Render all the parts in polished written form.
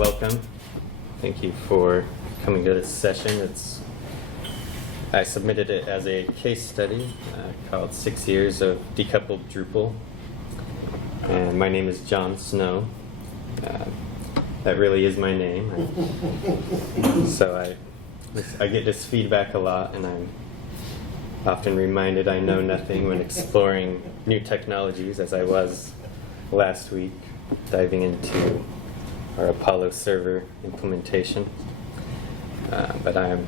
welcome. Thank you for coming to this session. I submitted it as a case study called 6 Years of Decoupled Drupal. And my name is John Snow. That really is my name. So I get this feedback a lot, and I'm often reminded I know nothing when exploring new technologies, as I was last week, diving into our Apollo server implementation. But I'm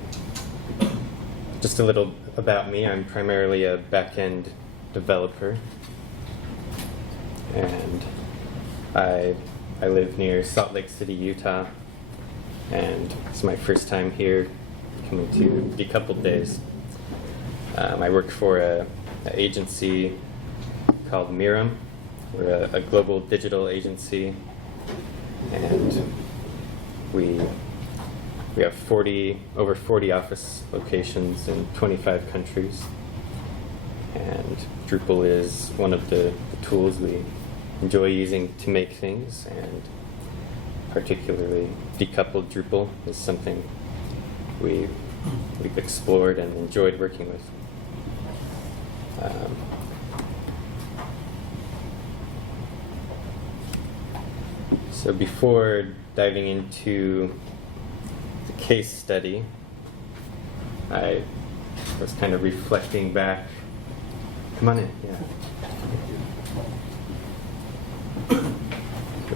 just a little about me. I'm primarily a back-end developer, and I live near Salt Lake City, Utah, and it's my first time here coming to Decoupled Days. I work for an agency called Mirum. We're a global digital agency, and we have over 40 office locations in 25 countries. And Drupal is one of the tools we enjoy using to make things, and particularly decoupled Drupal is something we've explored and enjoyed working with. So before diving into the case study, I was kind of reflecting back. Come on in, yeah.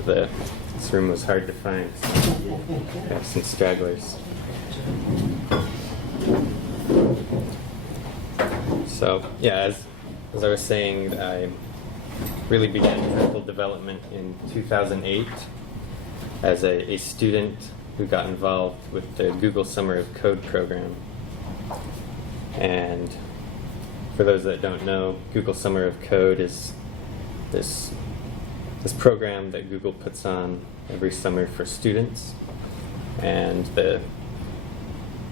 This room was hard to find, so I have some stragglers. So yeah, as I was saying, I really began Drupal development in 2008 as a student who got involved with the Google Summer of Code program. And for those that don't know, Google Summer of Code is this program that Google puts on every summer for students, and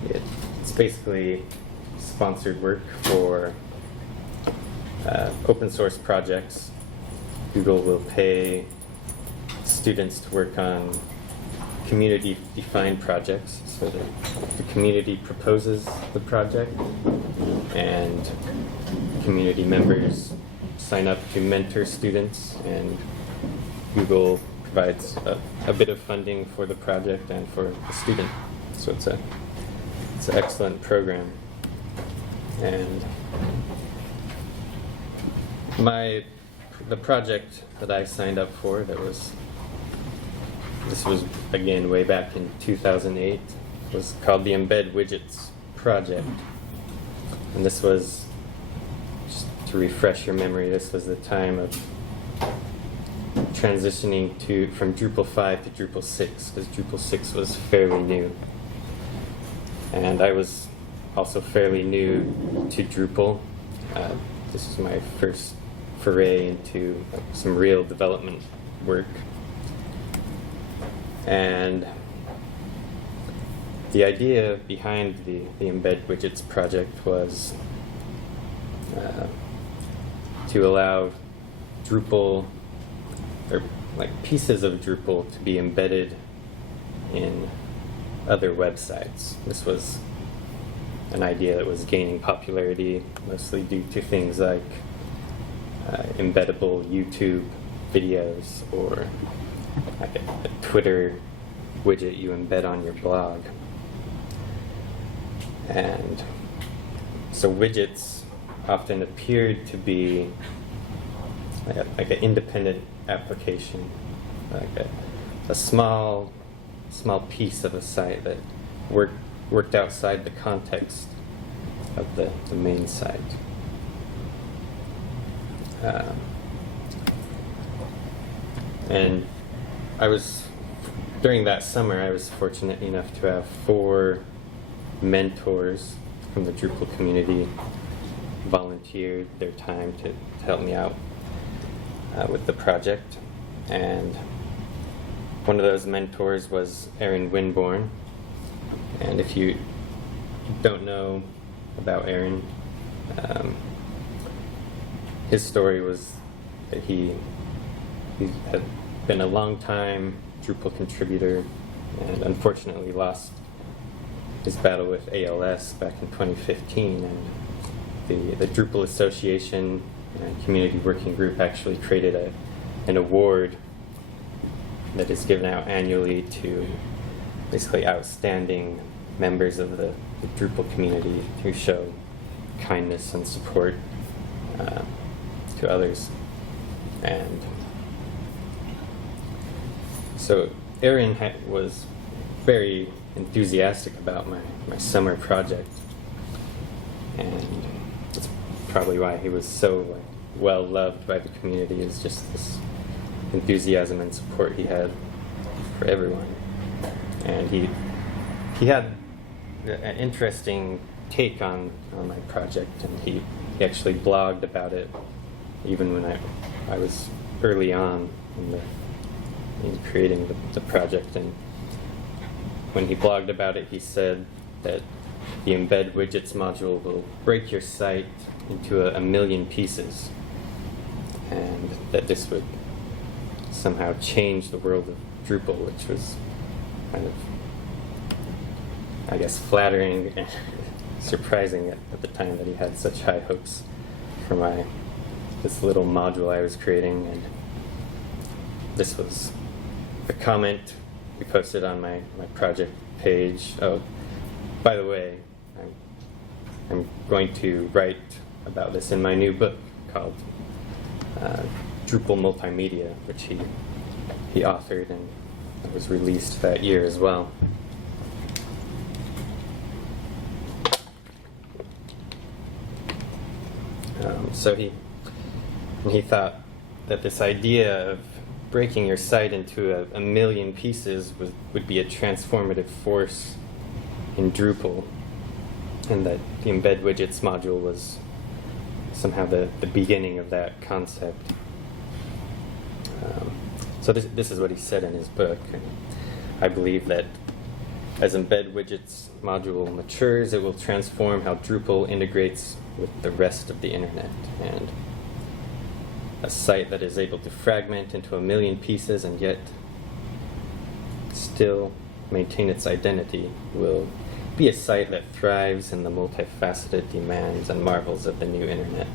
it's basically sponsored work for open source projects. Google will pay students to work on community-defined projects, so the community proposes the project, and community members sign up to mentor students, and Google provides a bit of funding for the project and for the student. So it's an excellent program. And the project that I signed up for, this was again way back in 2008, was called the EMBED widgets project. And this was, just to refresh your memory, this was the time of transitioning from Drupal 5 to Drupal 6, because Drupal 6 was fairly new. And I was also fairly new to Drupal. This was my first foray into some real development work. And the idea behind the EMBED widgets project was to allow Drupal, or like pieces of Drupal, to be embedded in other websites. This was an idea that was gaining popularity, mostly due to things like embeddable YouTube videos, or like a Twitter widget you embed on your blog. And so widgets often appeared to be like an independent application, like a small piece of a site that worked outside the context of the main site. And during that summer, I was fortunate enough to have 4 mentors from the Drupal community volunteered their time to help me out with the project. And one of those mentors was Aaron WINBORN. And if you don't know about Aaron, his story was that he had been a long time Drupal contributor, and unfortunately lost his battle with ALS back in 2015. And the Drupal Association Community Working Group actually created an award that is given out annually to basically outstanding members of the Drupal community who show kindness and support to others. And so Aaron was very enthusiastic about my summer project, and that's probably why he was so well loved by the community, is just this enthusiasm and support he had for everyone. And he had an interesting take on my project, and he actually blogged about it even when I was early on in creating the project. And when he blogged about it, he said that the embed widgets module will break your site into a million pieces, and that this would somehow change the world of Drupal, which was kind of, I guess, flattering and surprising at the time that he had such high hopes for this little module I was creating. And this was a comment we posted on my project page. Oh, by the way, I'm going to write about this in my new book called Drupal Multimedia, which he authored, and it was released that year as well. So he thought that this idea of breaking your site into a million pieces would be a transformative force in Drupal, and that the embed widgets module was somehow the beginning of that concept. So this is what he said in his book. And I believe that as embed widgets module matures, it will transform how Drupal integrates with the rest of the internet. And a site that is able to fragment into a million pieces and yet still maintain its identity will be a site that thrives in the multifaceted demands and marvels of the new internet.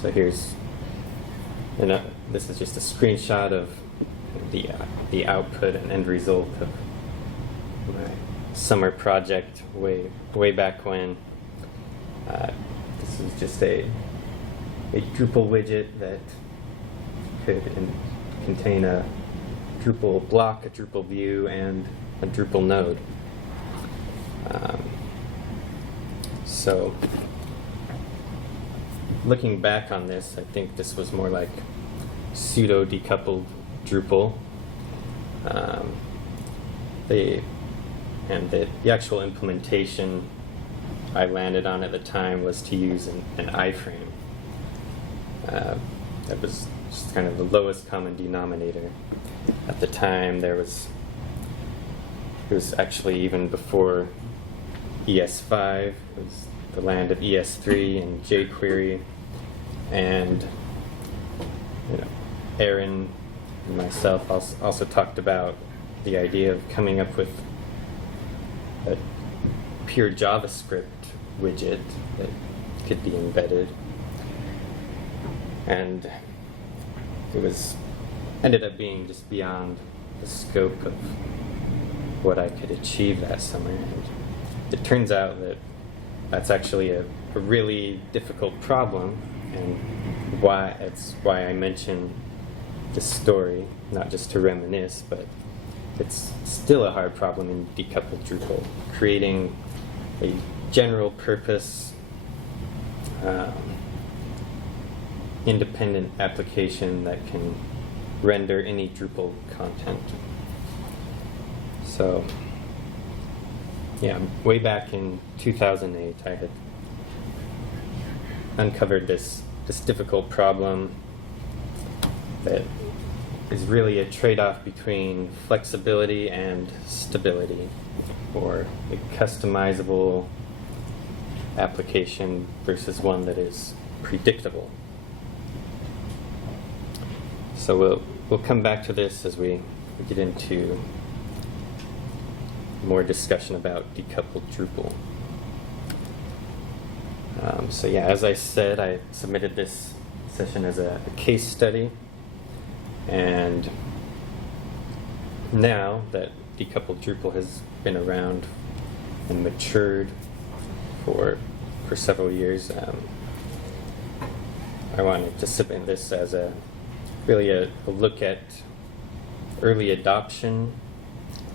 So here's, this is just a screenshot of the output and end result of my summer project way back when. This is just a Drupal widget that could contain a Drupal block, a Drupal view, and a Drupal node. So looking back on this, I think this was more like pseudo-decoupled Drupal. The actual implementation I landed on at the time was to use an iframe. That was just kind of the lowest common denominator. At the time, it was actually even before ES5. It was the land of ES3 and jQuery, and Aaron and myself also talked about the idea of coming up with a pure JavaScript widget that could be embedded, and it ended up being just beyond the scope of what I could achieve that summer. And it turns out that that's actually a really difficult problem, and it's why I mention this story, not just to reminisce, but it's still a hard problem in decoupled Drupal. Creating a general purpose independent application that can render any Drupal content. So yeah, way back in 2008, I had uncovered this difficult problem that is really a trade-off between flexibility and stability, or a customizable application versus one that is predictable. So we'll come back to this as we get into more discussion about decoupled Drupal. So yeah, as I said, I submitted this session as a case study, and now that decoupled Drupal has been around and matured for several years, I wanted to submit this as really a look at early adoption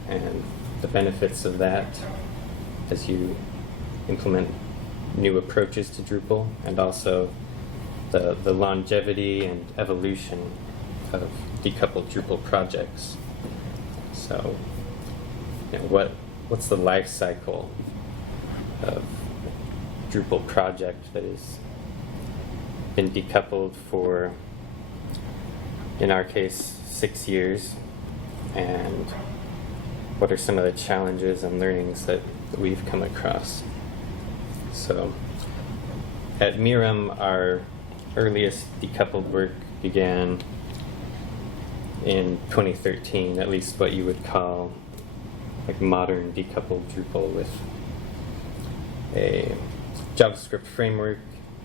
and the benefits of that as you implement new approaches to Drupal, and also the longevity and evolution of decoupled Drupal projects. So, what's the life cycle of Drupal project that has been decoupled for, in our case, 6 years, and what are some of the challenges and learnings that we've come across? So, at Mirum, our earliest decoupled work began in 2013, at least what you would call like modern decoupled Drupal, with a JavaScript framework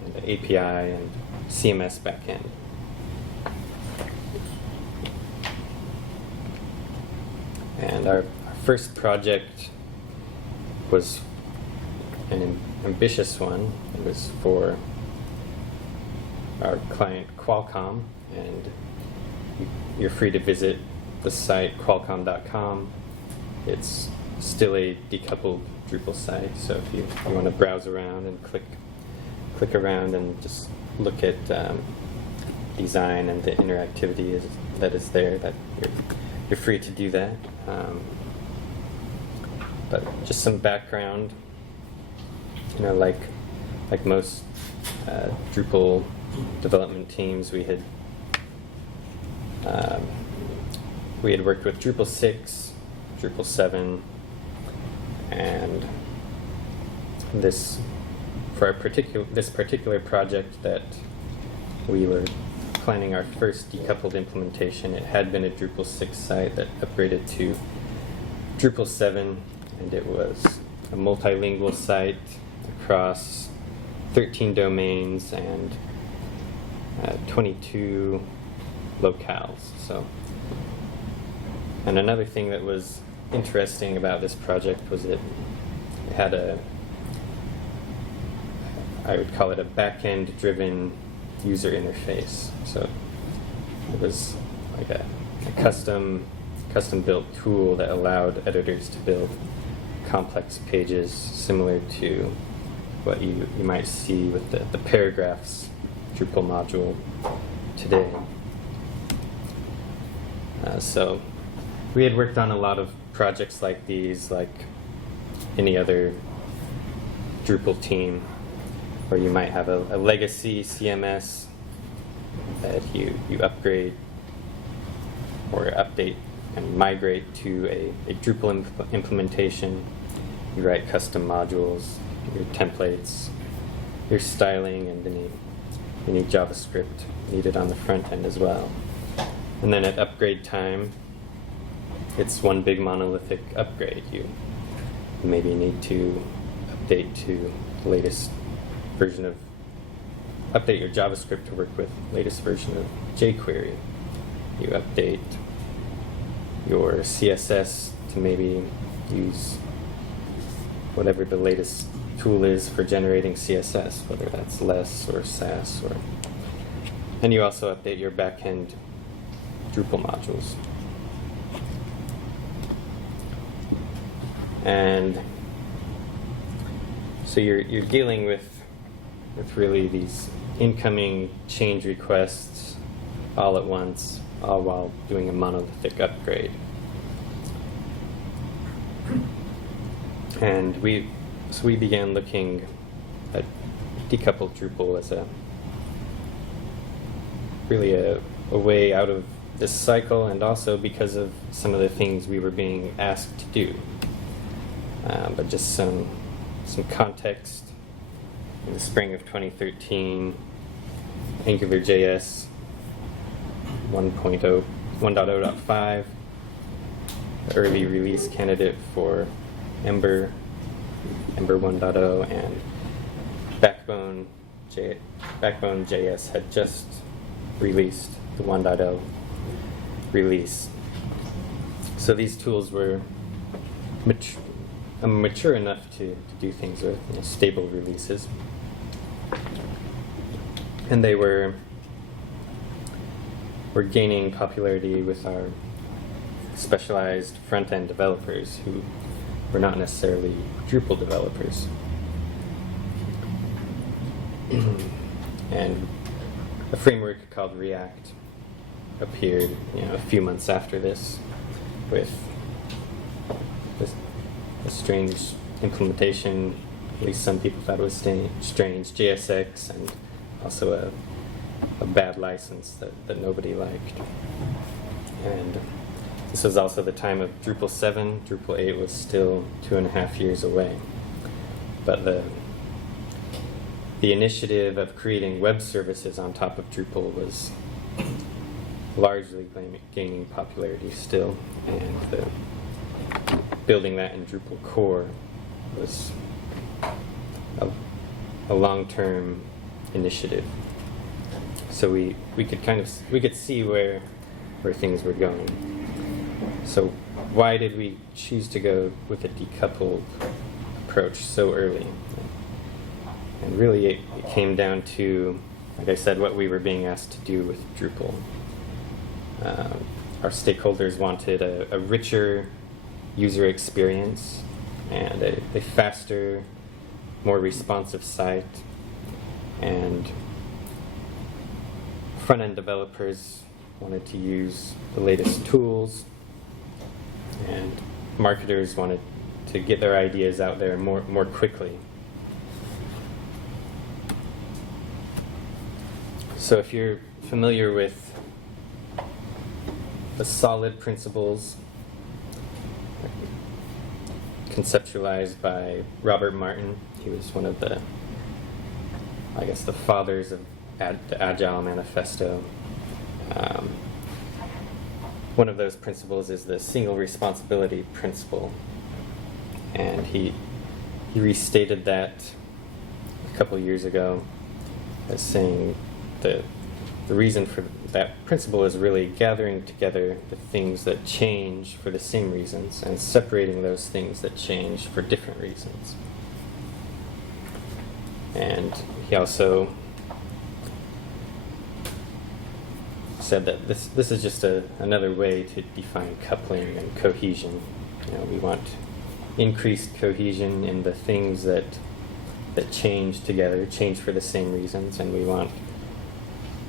and an API and CMS backend. And our first project was an ambitious one. It was for our client Qualcomm, and you're free to visit the site qualcomm.com. It's still a decoupled Drupal site, so if you want to browse around and click around and just look at design and the interactivity that is there, that you're free to do that. But just some background, like most Drupal development teams, we had worked with Drupal 6, Drupal 7, and for this particular project that we were planning our first decoupled implementation, it had been a Drupal 6 site that upgraded to Drupal 7, and it was a multilingual site across 13 domains and 22 locales. And another thing that was interesting about this project was it had I would call it a back-end driven user interface. So it was like a custom built tool that allowed editors to build complex pages similar to what you might see with the paragraphs Drupal module today. So we had worked on a lot of projects like these, like any other Drupal team, where you might have a legacy CMS that you upgrade or update and migrate to a Drupal implementation. You write custom modules, your templates, your styling, and any JavaScript needed on the front end as well. And then at upgrade time, it's one big monolithic upgrade. You maybe need to update to the latest version of, update your JavaScript to work with the latest version of jQuery. You update your CSS to maybe use whatever the latest tool is for generating CSS, whether that's Less or Sass, and you also update your backend Drupal modules. And so you're dealing with really these incoming change requests all at once, all while doing a monolithic upgrade. And we began looking at decoupled Drupal as really a way out of this cycle, and also because of some of the things we were being asked to do. But just some context. In the spring of 2013, AngularJS 1.0.5, the early release candidate for Ember 1.0, and Backbone.js had just released the 1.0 release. So these tools were mature enough to do things with stable releases. And they were gaining popularity with our specialized front-end developers who were not necessarily Drupal developers. And a framework called React appeared a few months after this with a strange implementation. At least some people thought it was strange, JSX, and also a bad license that nobody liked. And this was also the time of Drupal 7. Drupal 8 was still 2.5 years away. But the initiative of creating web services on top of Drupal was largely gaining popularity still, and building that in Drupal core was a long-term initiative. So we could see where things were going. So why did we choose to go with a decoupled approach so early? And really it came down to, like I said, what we were being asked to do with Drupal. Our stakeholders wanted a richer user experience and a faster, more responsive site, and front-end developers wanted to use the latest tools, and marketers wanted to get their ideas out there more quickly. So if you're familiar with the solid principles conceptualized by Robert Martin, he was one of the fathers of the Agile Manifesto. One of those principles is the single responsibility principle, and he restated that a couple years ago as saying that the reason for that principle is really gathering together the things that change for the same reasons and separating those things that change for different reasons. And he also said that this is just another way to define coupling and cohesion. We want increased cohesion in the things that change together, change for the same reasons, and we want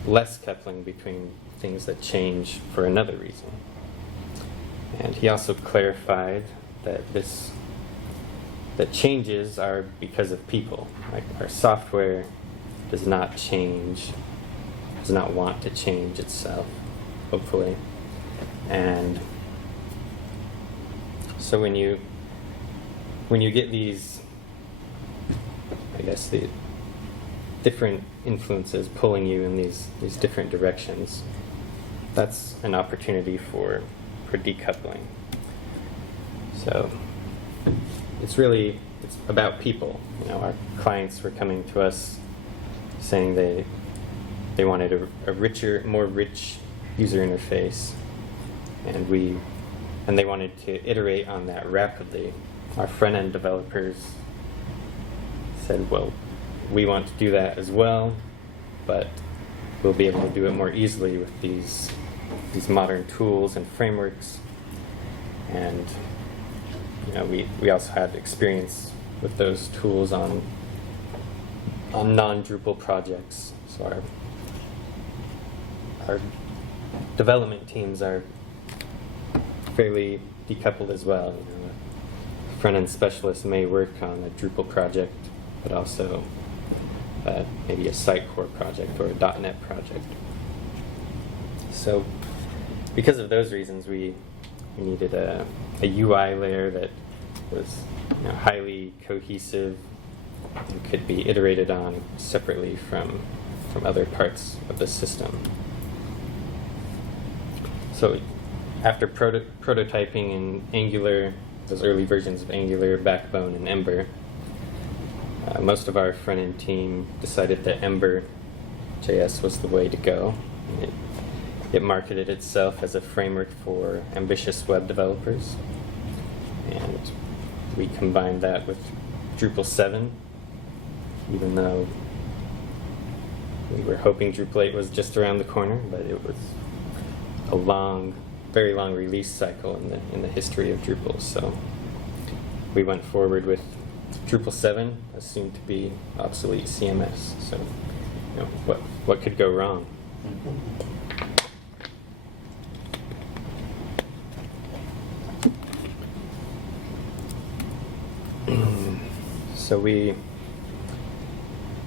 less coupling between things that change for another reason. And he also clarified that changes are because of people. Like, our software does not change, does not want to change itself, hopefully. And so when you get these, the different influences pulling you in these different directions, that's an opportunity for decoupling. So it's about people. Our clients were coming to us saying they wanted a richer, more rich user interface, and they wanted to iterate on that rapidly. Our front-end developers said, well, we want to do that as well, but we'll be able to do it more easily with these modern tools and frameworks. And we also had experience with those tools on non-Drupal projects. So our development teams are fairly decoupled as well. A front-end specialist may work on a Drupal project, but also maybe a Sitecore project or a .NET project. So because of those reasons, we needed a UI layer that was highly cohesive and could be iterated on separately from other parts of the system. So after prototyping in Angular, those early versions of Angular, Backbone, and Ember, most of our front-end team decided that Ember.js was the way to go. It marketed itself as a framework for ambitious web developers. And we combined that with Drupal 7, even though we were hoping Drupal 8 was just around the corner, but it was a long, very long release cycle in the history of Drupal. So we went forward with Drupal 7, a soon-to-be obsolete CMS. So, what could go wrong? So the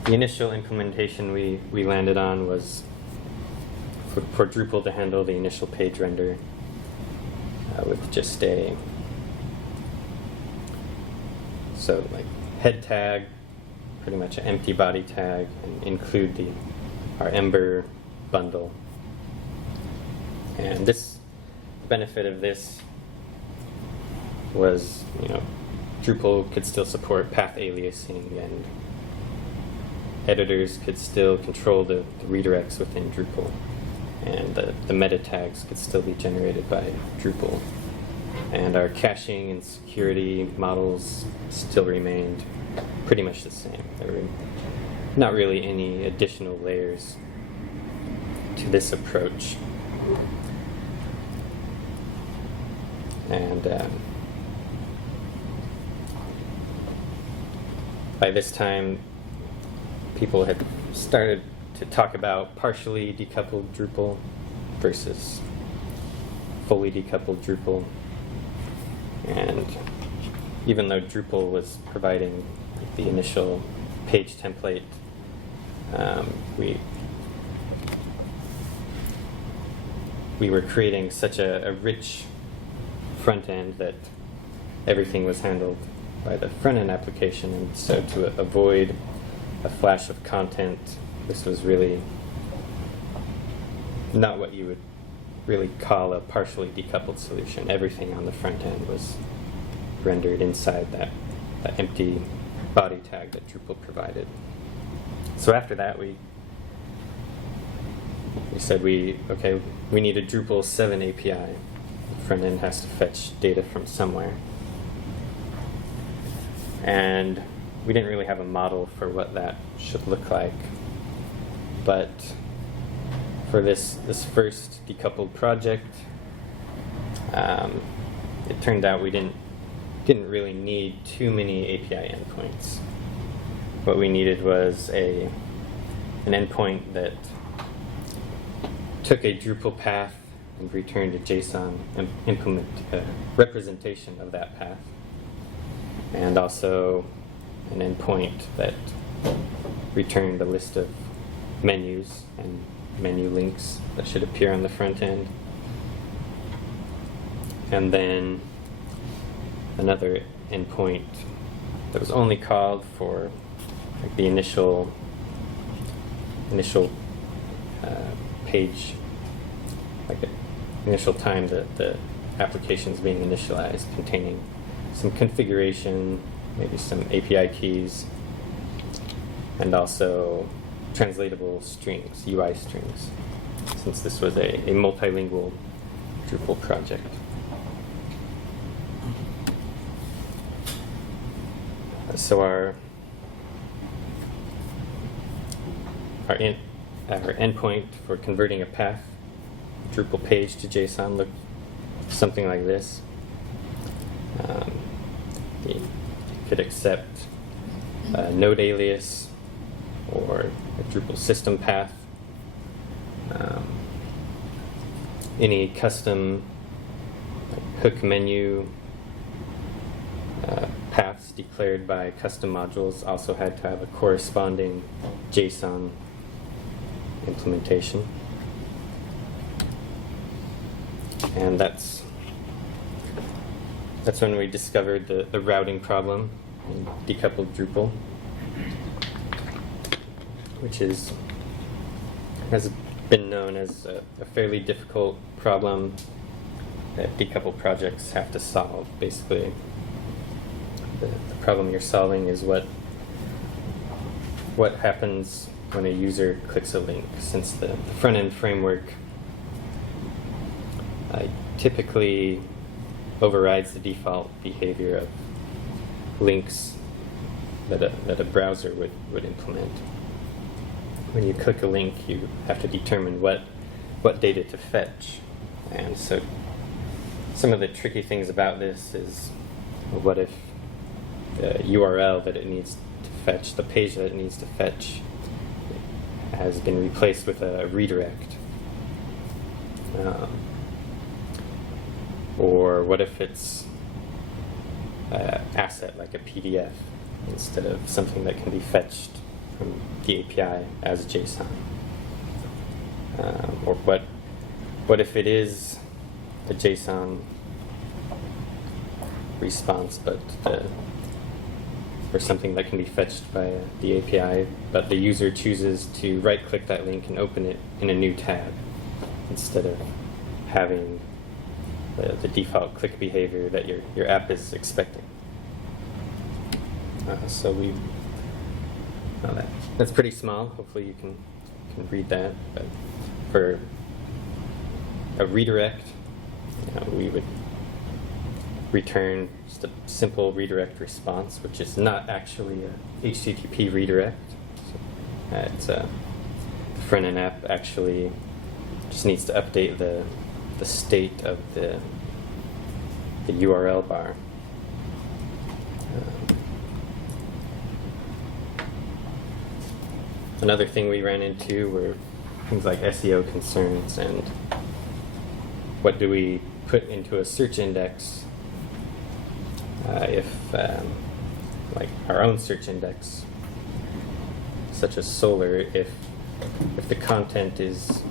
initial implementation we landed on was for Drupal to handle the initial page render with just like head tag, pretty much an empty body tag, and include our Ember bundle. And the benefit of this was, Drupal could still support path aliasing, and editors could still control the redirects within Drupal, and the meta tags could still be generated by Drupal. And our caching and security models still remained pretty much the same. There were not really any additional layers to this approach. And by this time, people had started to talk about partially decoupled Drupal versus fully decoupled Drupal. And even though Drupal was providing the initial page template, we were creating such a rich front end that everything was handled by the front end application, and so to avoid a flash of content, this was really not what you would really call a partially decoupled solution. Everything on the front end was rendered inside that empty body tag that Drupal provided. So after that, we said we need a Drupal 7 API. The front end has to fetch data from somewhere. And we didn't really have a model for what that should look like. But for this first decoupled project, it turned out we didn't really need too many API endpoints. What we needed was an endpoint that took a Drupal path and returned a JSON representation of that path, and also an endpoint that returned a list of menus and menu links that should appear on the front end. And then another endpoint that was only called for the initial page, the initial time that the application is being initialized, containing some configuration, maybe some API keys, and also translatable strings, UI strings, since this was a multilingual Drupal project. So our endpoint for converting a path Drupal page to JSON looked something like this. It could accept a node alias or a Drupal system path, any custom hook menu paths declared by custom modules also had to have a corresponding JSON implementation. And that's when we discovered the routing problem in decoupled Drupal, which has been known as a fairly difficult problem that decoupled projects have to solve. Basically, the problem you're solving is what happens when a user clicks a link, since the front-end framework typically overrides the default behavior of links that a browser would implement. When you click a link, you have to determine what data to fetch. And so some of the tricky things about this is, what if the URL that it needs to fetch, the page that it needs to fetch, has been replaced with a redirect? Or what if it's an asset like a PDF instead of something that can be fetched from the API as JSON? Or what if it is a JSON response, but or something that can be fetched by the API, but the user chooses to right-click that link and open it in a new tab instead of having the default click behavior that your app is expecting. So that's pretty small. Hopefully you can read that. But for a redirect, we would return just a simple redirect response, which is not actually a HTTP redirect. So, it's the front-end app actually just needs to update the state of the URL bar. Another thing we ran into were things like SEO concerns and what do we put into a search index if like our own search index, such as Solar, if the content is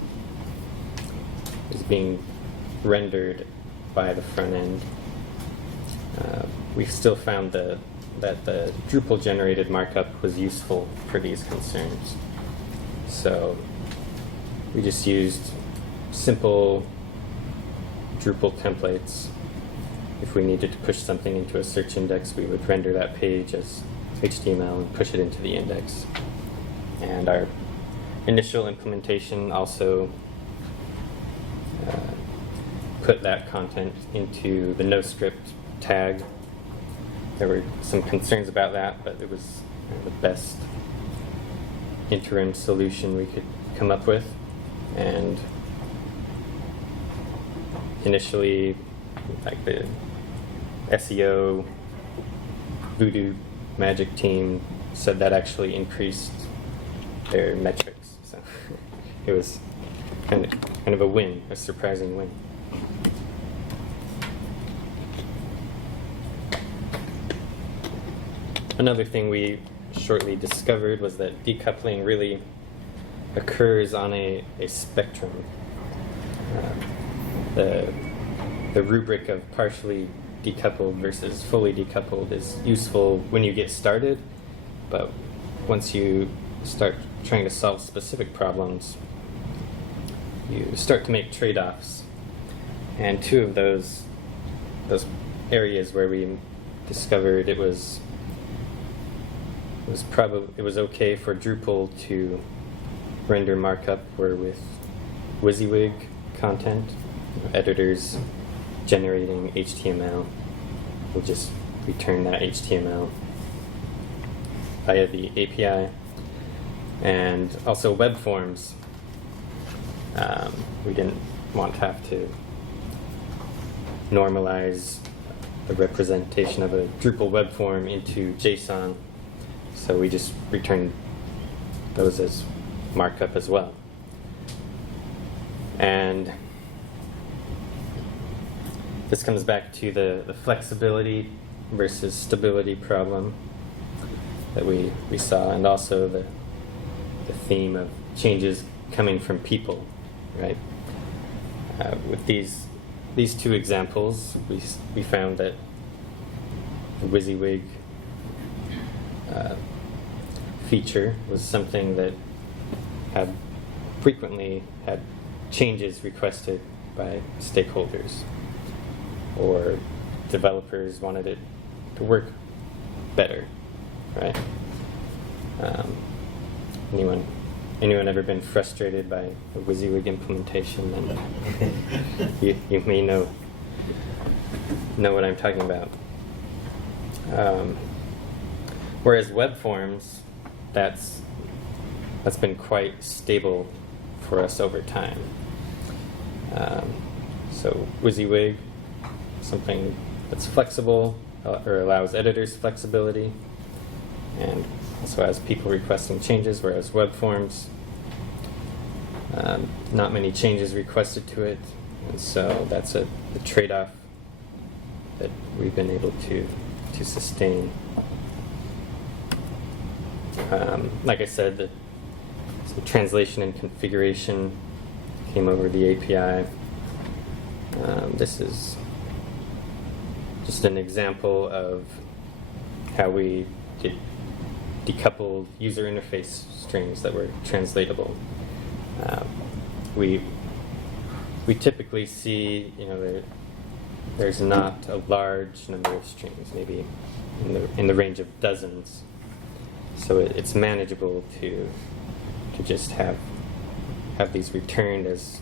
being rendered by the front end. We've still found that the Drupal generated markup was useful for these concerns. So we just used simple Drupal templates. If we needed to push something into a search index, we would render that page as HTML and push it into the index. And our initial implementation also put that content into the NoScript tag. There were some concerns about that, but it was the best interim solution we could come up with. And initially, like the SEO voodoo magic team said that actually increased their metrics. So it was kind of a win, a surprising win. Another thing we shortly discovered was that decoupling really occurs on a spectrum. The rubric of partially decoupled versus fully decoupled is useful when you get started, but once you start trying to solve specific problems, you start to make trade-offs. And two of those areas where we discovered it was okay for Drupal to render markup were with WYSIWYG content. Editors generating HTML will just return that HTML via the API. And also web forms. We didn't want to have to normalize the representation of a Drupal web form into JSON, so we just returned those as markup as well. And this comes back to the flexibility versus stability problem that we saw, and also the theme of changes coming from people, right? With these two examples, we found that the WYSIWYG feature was something that had frequently had changes requested by stakeholders, or developers wanted it to work better, right? Anyone ever been frustrated by a WYSIWYG implementation? And you may know what I'm talking about. Whereas web forms, that's been quite stable for us over time. So WYSIWYG, something that's flexible or allows editors flexibility, and also has people requesting changes, whereas web forms, not many changes requested to it, and so that's a trade-off that we've been able to sustain. Like I said, the translation and configuration came over the API. This is just an example of how we did decoupled user interface strings that were translatable. We typically see, there's not a large number of strings, maybe in the range of dozens. So it's manageable to just have these returned as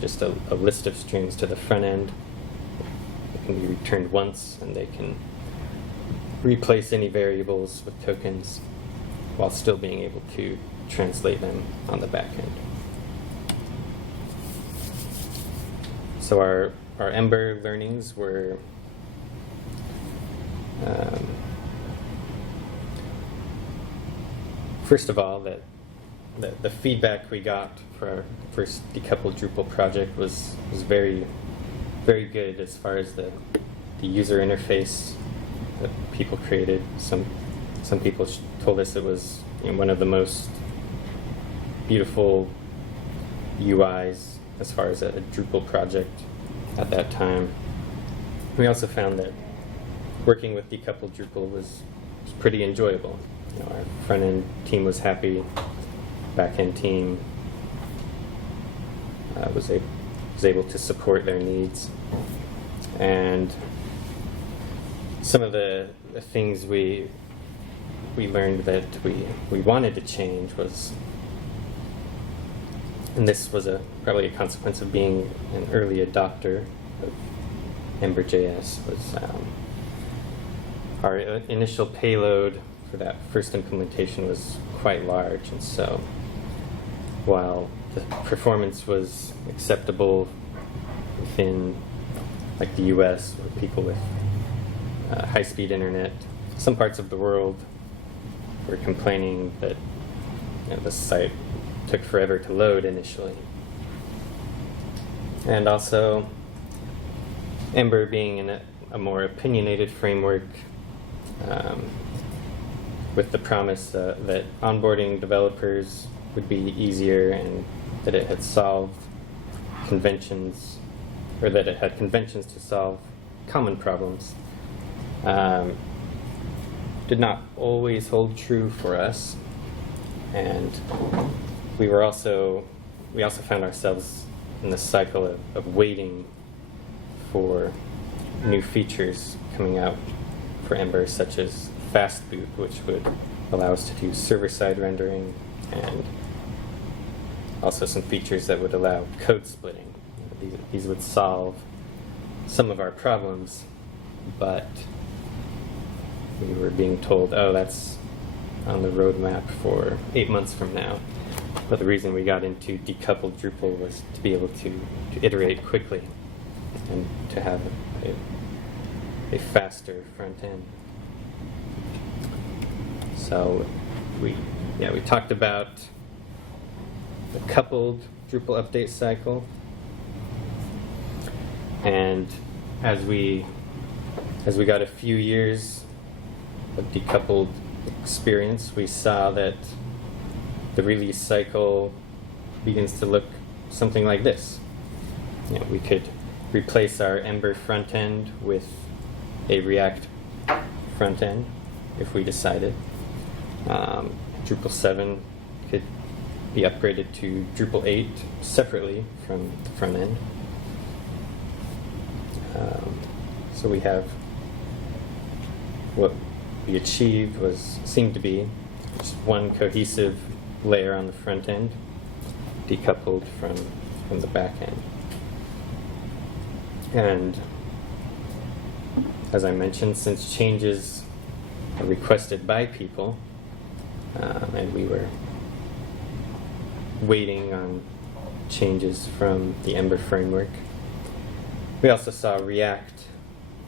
just a list of strings to the front end. They can be returned once, and they can replace any variables with tokens while still being able to translate them on the back end. So our Ember learnings were first of all, that the feedback we got for our first decoupled Drupal project was very, very good as far as the user interface that people created. Some people told us it was one of the most beautiful UIs as far as a Drupal project at that time. We also found that working with decoupled Drupal was pretty enjoyable. Our front-end team was happy, back-end team was able to support their needs. And some of the things we learned that we wanted to change was, and this was probably a consequence of being an early adopter of Ember.js, was our initial payload for that first implementation was quite large, and so while the performance was acceptable within like the US or people with high-speed internet, some parts of the world were complaining that the site took forever to load initially. And also, Ember being in a more opinionated framework, with the promise that onboarding developers would be easier, and that it had solved conventions, or that it had conventions to solve common problems, did not always hold true for us. And we also found ourselves in the cycle of waiting for new features coming out for Ember, such as fast boot, which would allow us to do server-side rendering, and also some features that would allow code splitting. These would solve some of our problems, but we were being told, oh, that's on the roadmap for 8 months from now. But the reason we got into decoupled Drupal was to be able to iterate quickly and to have a faster front end. So we talked about the coupled Drupal update cycle, and as we got a few years of decoupled experience, we saw that the release cycle begins to look something like this. We could replace our Ember front end with a React front end if we decided. Drupal 7 could be upgraded to Drupal 8 separately from the front end. So we have what we achieved seemed to be just one cohesive layer on the front end, decoupled from the back end. And as I mentioned, since changes are requested by people, and we were waiting on changes from the Ember framework, we also saw React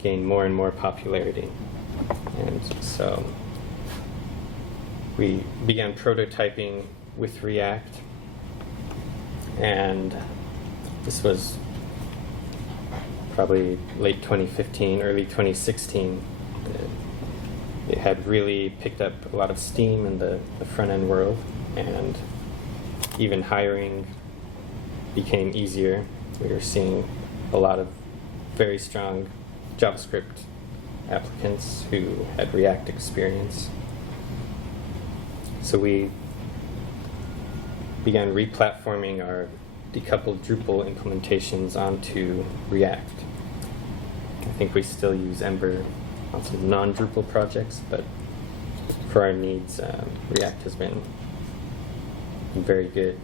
gain more and more popularity. And so we began prototyping with React, and this was probably late 2015, early 2016. It had really picked up a lot of steam in the front-end world, and even hiring became easier. We were seeing a lot of very strong JavaScript applicants who had React experience. So we began replatforming our decoupled Drupal implementations onto React. I think we still use Ember on some non-Drupal projects, but for our needs, React has been very good.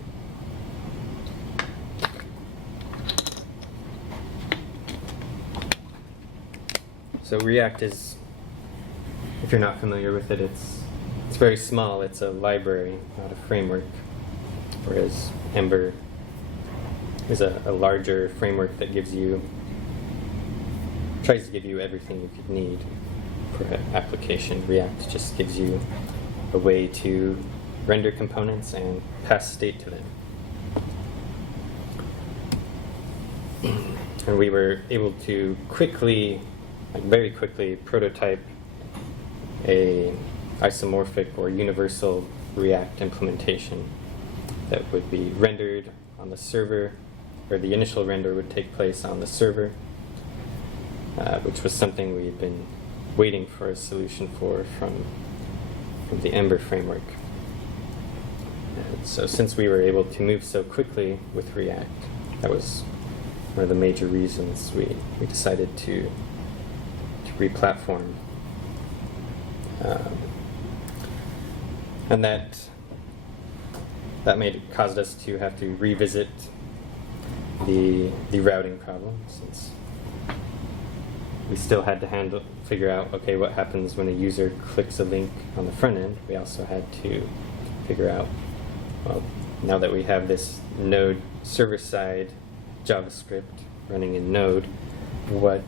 So React is, if you're not familiar with it, it's very small. It's a library, not a framework, whereas Ember is a larger framework that tries to give you everything you could need for an application. React just gives you a way to render components and pass state to them. And we were able to very quickly prototype a isomorphic or universal React implementation that would be rendered on the server, or the initial render would take place on the server, which was something we had been waiting for a solution for from the Ember framework. And so since we were able to move so quickly with React, that was one of the major reasons we decided to replatform. And that caused us to have to revisit the routing problem, since we still had to figure out, okay, what happens when a user clicks a link on the front end. We also had to figure out, well, now that we have this Node server-side JavaScript running in Node, what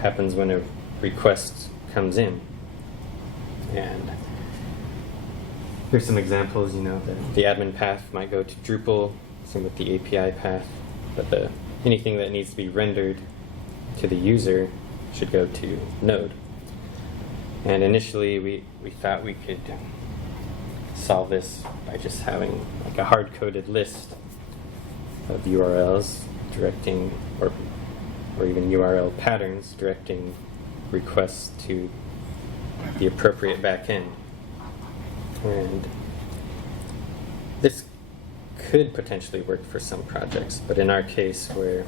happens when a request comes in? And here's some examples. The admin path might go to Drupal, same with the API path, but anything that needs to be rendered to the user should go to Node. And initially we thought we could solve this by just having like a hard-coded list of URLs directing, or even URL patterns directing requests to the appropriate backend. And this could potentially work for some projects, but in our case, where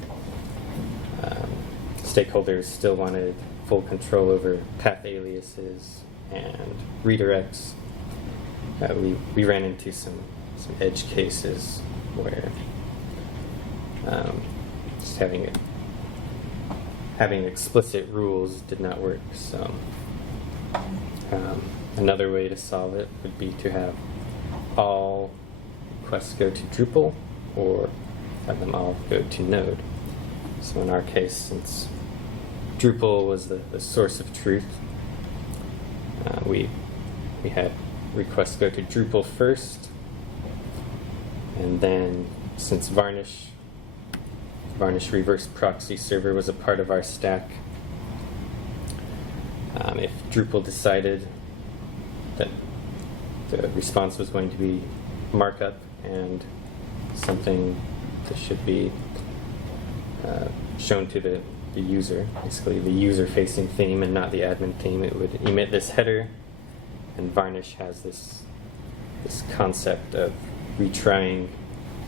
stakeholders still wanted full control over path aliases and redirects, we ran into some edge cases where just having explicit rules did not work. So another way to solve it would be to have all requests go to Drupal, or have them all go to Node. So in our case, since Drupal was the source of truth, we had requests go to Drupal first, and then since Varnish reverse proxy server was a part of our stack, if Drupal decided that the response was going to be markup and something that should be shown to the user, basically the user-facing theme and not the admin theme, it would emit this header. And Varnish has this concept of retrying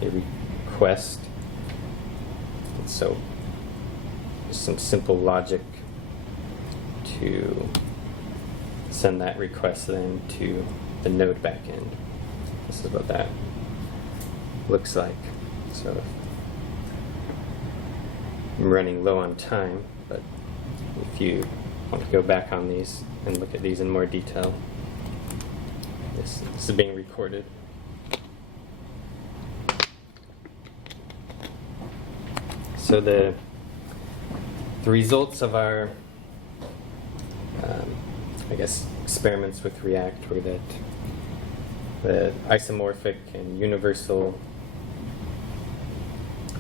a request. And so some simple logic to send that request then to the node backend. This is what that looks like. So I'm running low on time, but if you want to go back on these and look at these in more detail, this is being recorded. So the results of our, I guess, experiments with React were that the isomorphic and universal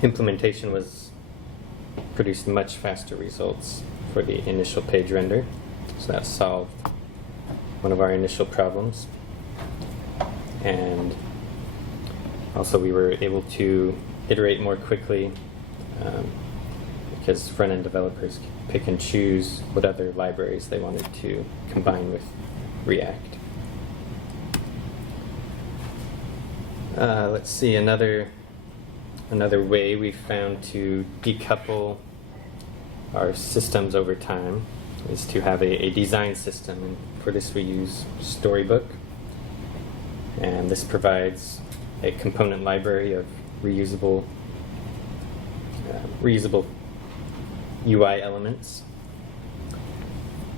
implementation produced much faster results for the initial page render. So that solved one of our initial problems. And also we were able to iterate more quickly because front-end developers could pick and choose what other libraries they wanted to combine with React. Let's see, another way we found to decouple our systems over time is to have a design system, and for this we use STORYBOOK, and this provides a component library of reusable UI elements.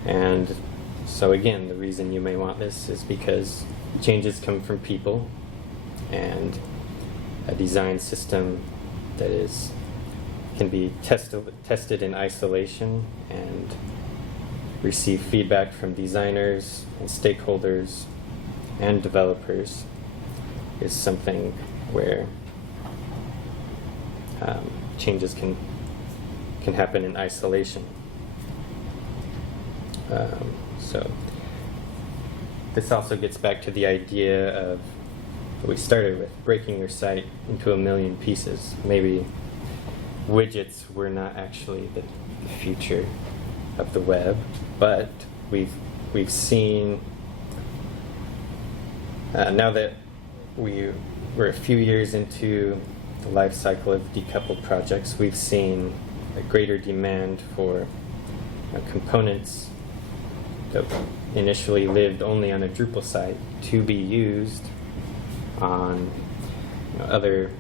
And so again, the reason you may want this is because changes come from people, and a design system that can be tested in isolation and receive feedback from designers and stakeholders and developers is something where changes can happen in isolation. So this also gets back to the idea of what we started with, breaking your site into a million pieces. Maybe widgets were not actually the future of the web, but we've seen now that we're a few years into the life cycle of decoupled projects, we've seen a greater demand for components that initially lived only on a Drupal site to be used on other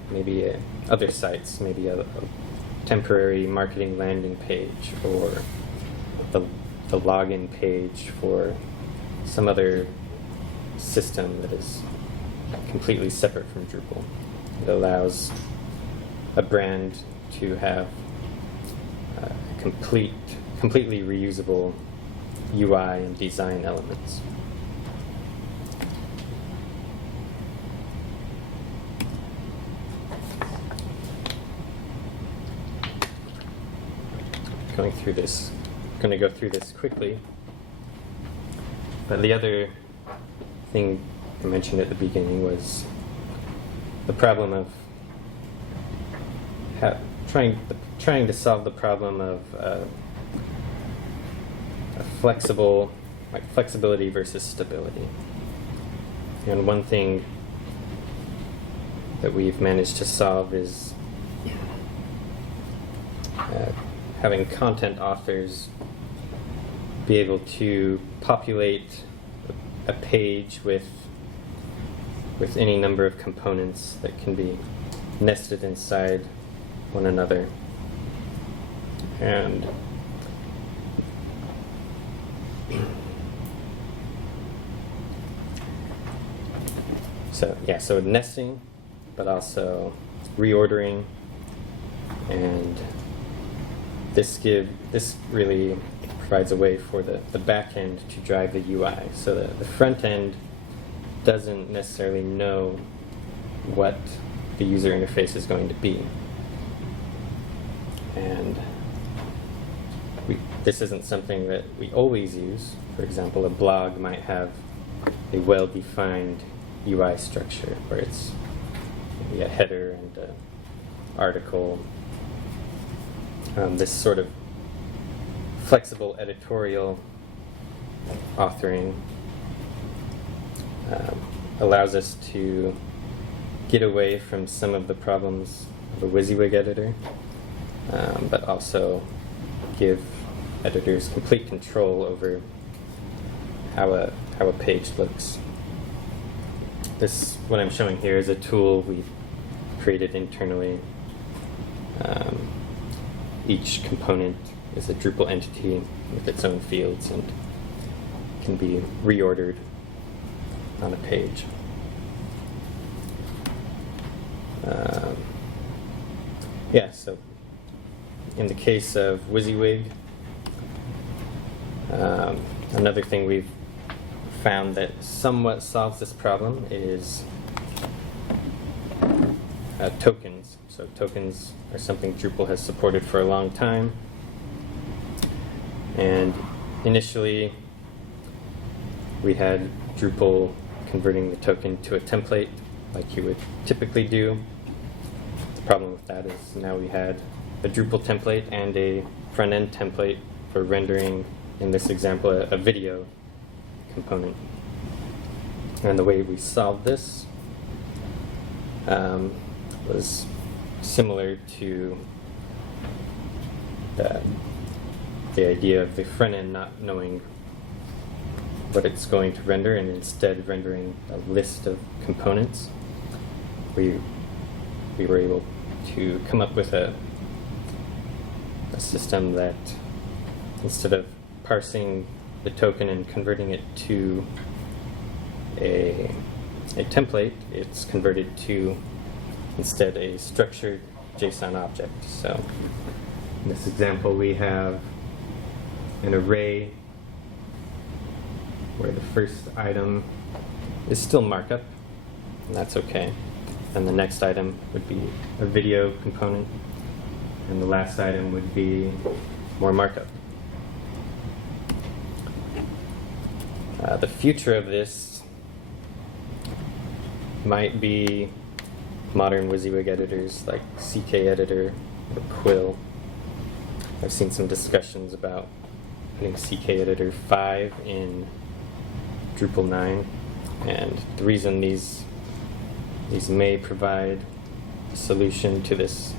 sites, maybe a temporary marketing landing page, or the login page for some other system that is completely separate from Drupal. It allows a brand to have completely reusable UI and design elements. Going to go through this quickly. But the other thing I mentioned at the beginning was the problem of trying to solve the problem of flexibility versus stability. And one thing that we've managed to solve is having content authors be able to populate a page with any number of components that can be nested inside one another. And so nesting, but also reordering, and this really provides a way for the back end to drive the UI, so that the front end doesn't necessarily know what the user interface is going to be. And this isn't something that we always use. For example, a blog might have a well-defined UI structure where it's maybe a header and an article. This sort of flexible editorial authoring allows us to get away from some of the problems of a WYSIWYG editor, but also give editors complete control over how a page looks. This, what I'm showing here, is a tool we've created internally. Each component is a Drupal entity with its own fields and can be reordered on a page. Yeah, so in the case of WYSIWYG, another thing we've found that somewhat solves this problem is tokens. So tokens are something Drupal has supported for a long time. And initially, we had Drupal converting the token to a template like you would typically do. The problem with that is now we had a Drupal template and a front-end template for rendering, in this example, a video component. And the way we solved this was similar to the idea of the front end not knowing what it's going to render and instead rendering a list of components. We were able to come up with a system that, instead of parsing the token and converting it to a template, it's converted to instead a structured JSON object. So in this example, we have an array where the first item is still markup, and that's okay. And the next item would be a video component, and the last item would be more markup. The future of this might be modern WYSIWYG editors like CK Editor or Quill. I've seen some discussions about putting CK Editor 5 in Drupal 9, and the reason these may provide a solution to this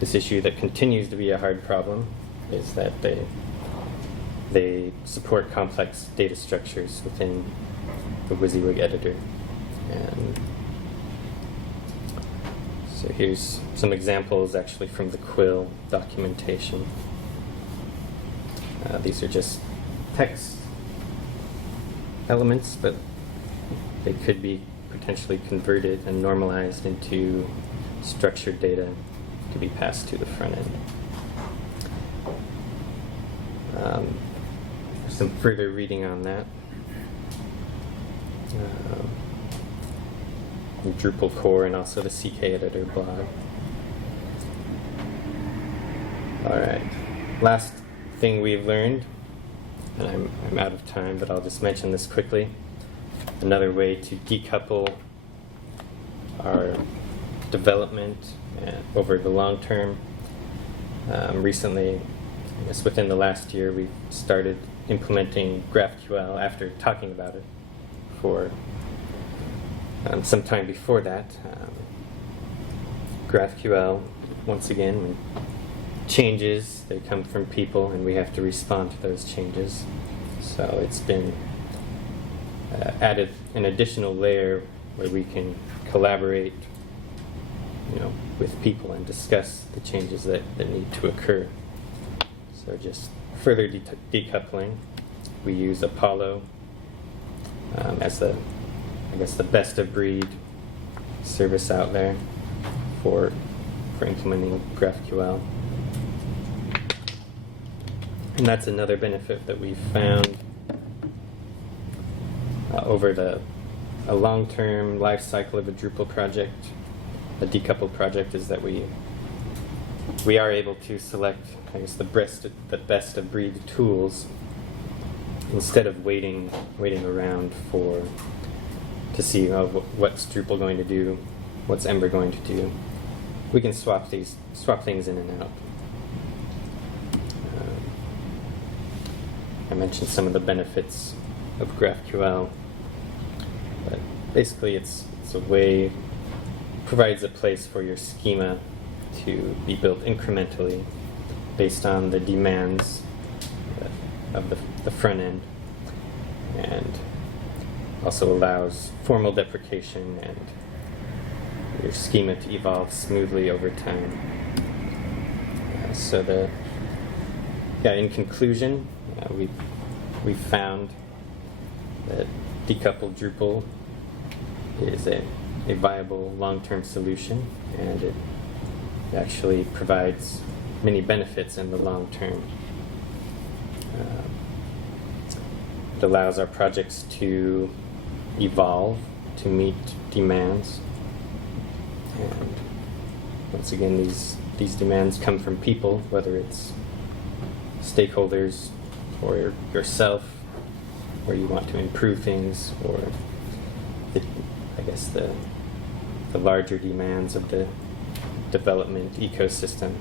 issue that continues to be a hard problem is that they support complex data structures within the WYSIWYG editor. And so here's some examples actually from the Quill documentation. These are just text elements, but they could be potentially converted and normalized into structured data to be passed to the front end. Some further reading on that. The Drupal core and also the CK Editor blog. Alright, last thing we've learned, and I'm out of time, but I'll just mention this quickly. Another way to decouple our development over the long term. Recently, I guess within the last year, we've started implementing GRAPHQL after talking about it for some time before that. GRAPHQL, once again, when changes, they come from people, and we have to respond to those changes. So it's been added an additional layer where we can collaborate, with people and discuss the changes that need to occur. So just further decoupling, we use Apollo as the best of breed service out there for implementing GRAPHQL. And that's another benefit that we've found over a long-term life cycle of a Drupal project, a decoupled project, is that we are able to select, the best of breed tools instead of waiting around to see what's Drupal going to do, what's Ember going to do. We can swap things in and out. I mentioned some of the benefits of GRAPHQL, but basically it's a way provides a place for your schema to be built incrementally based on the demands of the front end, and also allows formal deprecation and your schema to evolve smoothly over time. In conclusion, we've found that decoupled Drupal is a viable long-term solution, and it actually provides many benefits in the long term. It allows our projects to evolve to meet demands, and once again, these demands come from people, whether it's stakeholders or yourself, where you want to improve things, or the larger demands of the development ecosystem.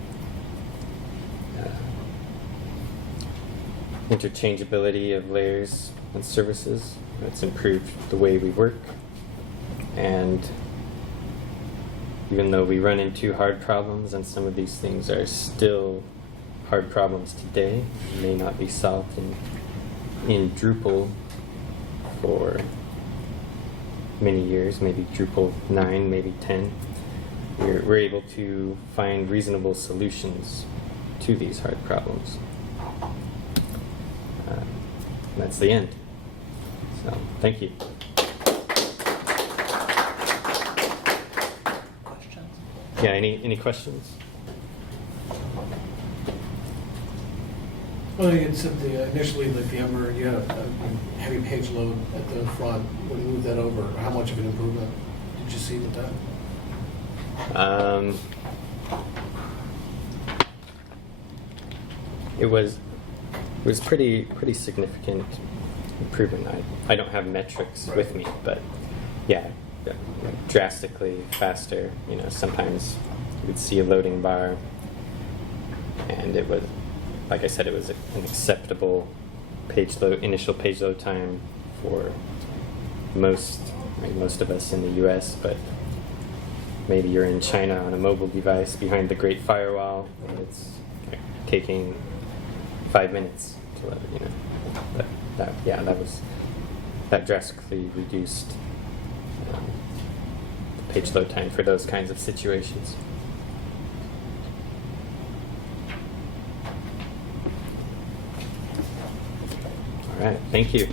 Interchangeability of layers and services. It's improved the way we work, and even though we run into hard problems, and some of these things are still hard problems today, may not be solved in Drupal for many years, maybe Drupal 9, maybe 10, we're able to find reasonable solutions to these hard problems. That's the end. So, thank you. Questions? Yeah, any questions? Well, you had said initially, like the Ember, you had a heavy page load at the front. When you moved that over, how much of an improvement did you see with that? It was pretty significant improvement. I don't have metrics with me, but yeah, drastically faster. Sometimes you would see a loading bar, and it was, like I said, it was an acceptable initial page load time for most of us in the U.S., but maybe you're in China on a mobile device behind the Great Firewall, and it's taking 5 minutes to load. But that drastically reduced the page load time for those kinds of situations. All right, thank you.